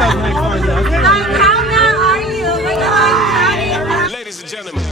are you? Ladies and gentlemen.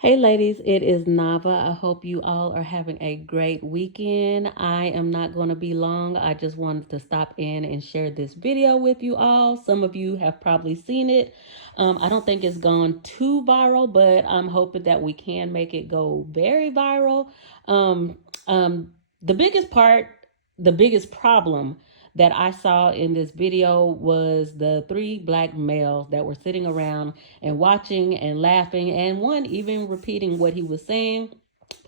Hey ladies, it is Nava. I hope you all are having a great weekend. I am not going to be long. I just wanted to stop in and share this video with you all. Some of you have probably seen it. I don't think it's gone too viral, but I'm hoping that we can make it go very viral. The biggest problem that I saw in this video was the three black males that were sitting around and watching and laughing, and one even repeating what he was saying.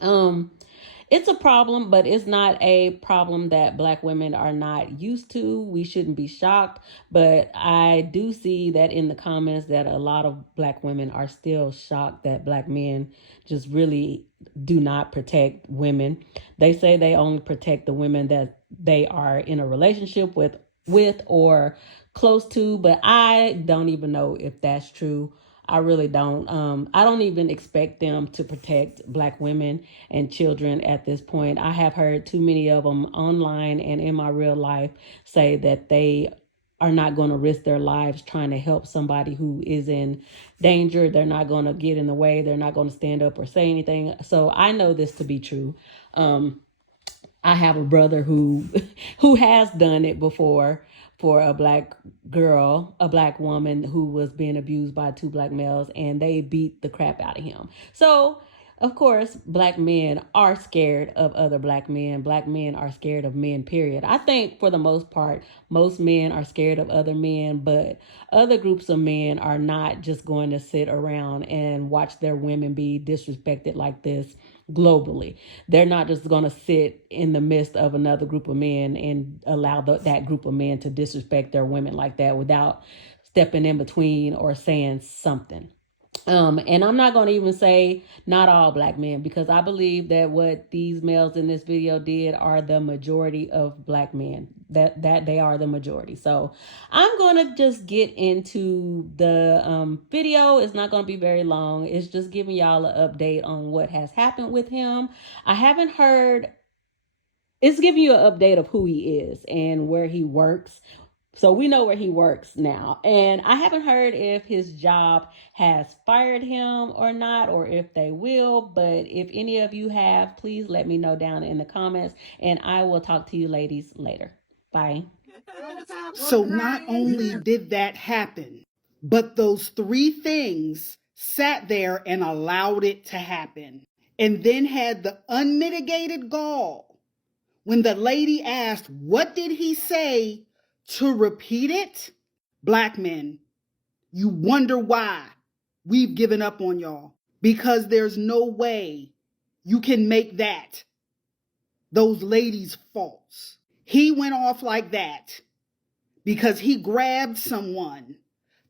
It's a problem, but it's not a problem that black women are not used to. We shouldn't be shocked, but I do see that in the comments that a lot of black women are still shocked that black men just really do not protect women. They say they only protect the women that they are in a relationship with or close to, but I don't even know if that's true. I really don't. I don't even expect them to protect black women and children at this point. I have heard too many of them online and in my real life say that they are not going to risk their lives trying to help somebody who is in danger. They're not going to get in the way. They're not going to stand up or say anything. So I know this to be true. I have a brother who who has done it before for a black girl, a black woman who was being abused by two black males, and they beat the crap out of him. So, of course, black men are scared of other black men. Black men are scared of men, period. I think for the most part, most men are scared of other men, but other groups of men are not just going to sit around and watch their women be disrespected like this globally. They're not just going to sit in the midst of another group of men and allow that group of men to disrespect their women like that without stepping in between or saying something. And I'm not going to even say not all black men, because I believe that what these males in this video did are the majority of black men, that they are the majority. So I'm going to just get into the video. It's not going to be very long. It's just giving y'all an update on what has happened with him. I haven't heard, it's giving you an update of who he is and where he works. So we know where he works now. And I haven't heard if his job has fired him or not, or if they will. But if any of you have, please let me know down in the comments. And I will talk to you ladies later. Bye. So not only did that happen, but those three things sat there and allowed it to happen. And then had the unmitigated gall when the lady asked, "What did he say?" to repeat it. Black men, you wonder why we've given up on y'all, because there's no way you can make those ladies false. He went off like that because he grabbed someone,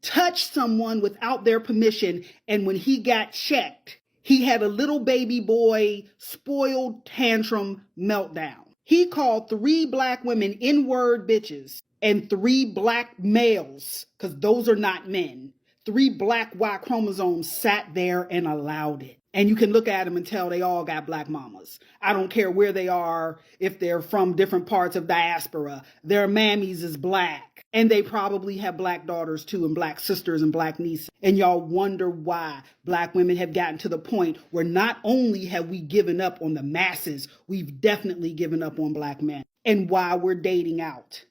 touched someone without their permission, and when he got checked, he had a little baby boy spoiled tantrum meltdown. He called 3 black women N-word bitches and 3 black males, because those are not men. 3 black Y chromosomes sat there and allowed it. And you can look at them and tell they all got black mamas. I don't care where they are, if they're from different parts of diaspora. Their mammies is black. And they probably have black daughters too, and black sisters and black nieces. And y'all wonder why black women have gotten to the point where not only have we given up on the masses, we've definitely given up on black men. And why we're dating out.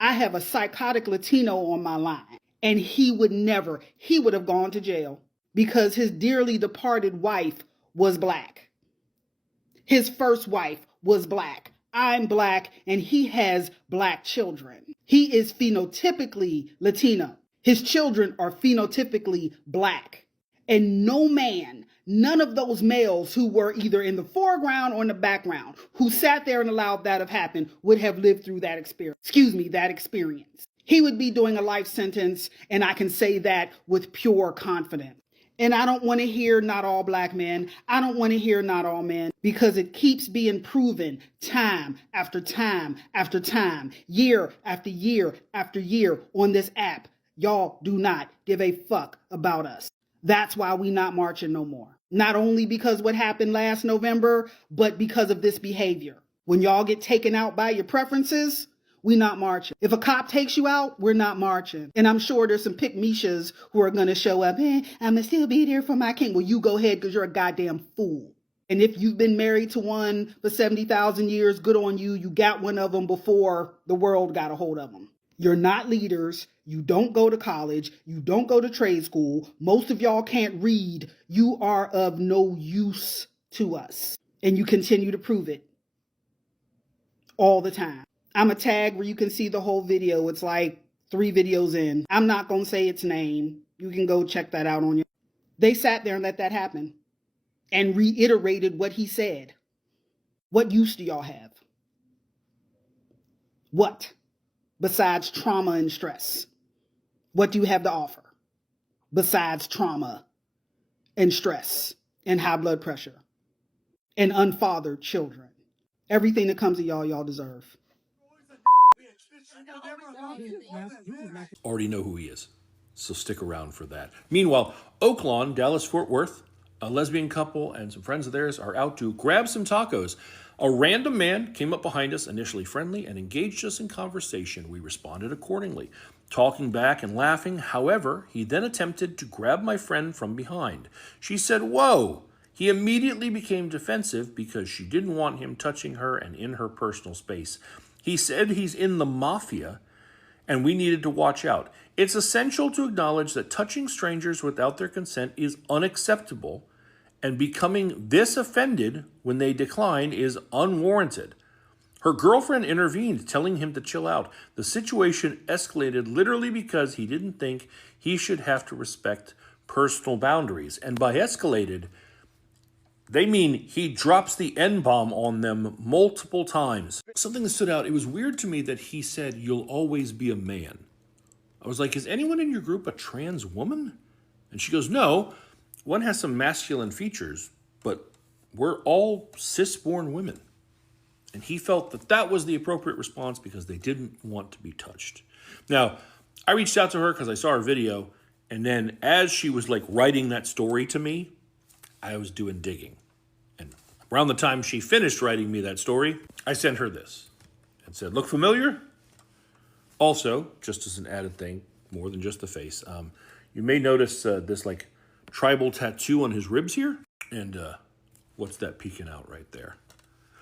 I have a psychotic Latino on my line, and he would have gone to jail because his dearly departed wife was black. His first wife was black. I'm black, and he has black children. He is phenotypically Latino. His children are phenotypically black. And no man, none of those males who were either in the foreground or in the background, who sat there and allowed that to happen, would have lived through that experience. That experience. He would be doing a life sentence, and I can say that with pure confidence. And I don't want to hear not all black men. I don't want to hear not all men, because it keeps being proven time after time after time, year after year after year on this app. Y'all do not give a fuck about us. That's why we not marching no more. Not only because what happened last November, but because of this behavior. When y'all get taken out by your preferences, we not marching. If a cop takes you out, we're not marching. And I'm sure there's some pick-meshas who are going to show up. I'm going to still be there for my king. Well, you go ahead, because you're a goddamn fool. And if you've been married to one for 70,000 years, good on you. You got one of them before the world got a hold of them. You're not leaders. You don't go to college. You don't go to trade school. Most of y'all can't read. You are of no use to us. And you continue to prove it all the time. I'm a tag where you can see the whole video. It's like 3 videos in. I'm not going to say its name. You can go check that out on your. They sat there and let that happen and reiterated what he said. What use do y'all have? What? Besides trauma and stress. What do you have to offer? Besides trauma and stress and high blood pressure and unfathered children. Everything that comes to y'all, y'all deserve. Already know who he is, so stick around for that. Meanwhile, Oaklawn, Dallas-Fort Worth, a lesbian couple and some friends of theirs are out to grab some tacos. A random man came up behind us, initially friendly, and engaged us in conversation. We responded accordingly, talking back and laughing. However, he then attempted to grab my friend from behind. She said, "Whoa!" He immediately became defensive because she didn't want him touching her and in her personal space. He said he's in the mafia and we needed to watch out. It's essential to acknowledge that touching strangers without their consent is unacceptable, and becoming this offended when they decline is unwarranted. Her girlfriend intervened, telling him to chill out. The situation escalated literally because he didn't think he should have to respect personal boundaries. And by escalated, they mean he drops the N-bomb on them multiple times. Something that stood out, it was weird to me that he said, "You'll always be a man." I was like, is anyone in your group a trans woman? And she goes, "No, one has some masculine features, but we're all cis-born women." And he felt that that was the appropriate response because they didn't want to be touched. Now, I reached out to her because I saw her video, and then as she was like writing that story to me, I was doing digging. And around the time she finished writing me that story, I sent her this and said, "Look familiar?" Also, just as an added thing, more than just the face, you may notice this like tribal tattoo on his ribs here. And what's that peeking out right there?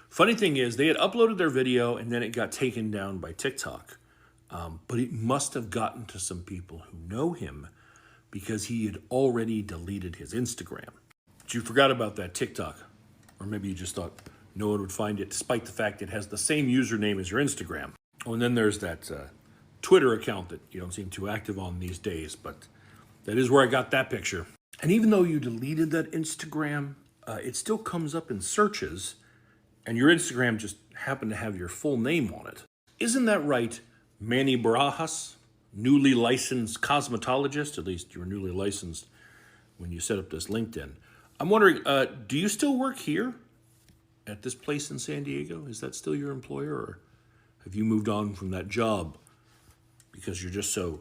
Funny thing is, they had uploaded their video and then it got taken down by TikTok. But it must have gotten to some people who know him because he had already deleted his Instagram. But you forgot about that TikTok. Or maybe you just thought no one would find it, despite the fact it has the same username as your Instagram. Oh, and then there's that Twitter account that you don't seem too active on these days, but that is where I got that picture. And even though you deleted that Instagram, it still comes up in searches, and your Instagram just happened to have your full name on it. Isn't that right, Manny Barajas, newly licensed cosmetologist? At least you were newly licensed when you set up this LinkedIn. I'm wondering, do you still work here at this place in San Diego? Is that still your employer, or have you moved on from that job because you're just so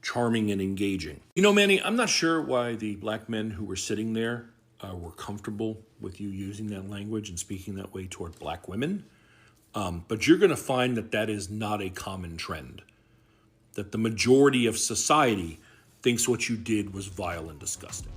charming and engaging? You know, Manny, I'm not sure why the black men who were sitting there were comfortable with you using that language and speaking that way toward black women. But you're going to find that that is not a common trend. That the majority of society thinks what you did was vile and disgusting.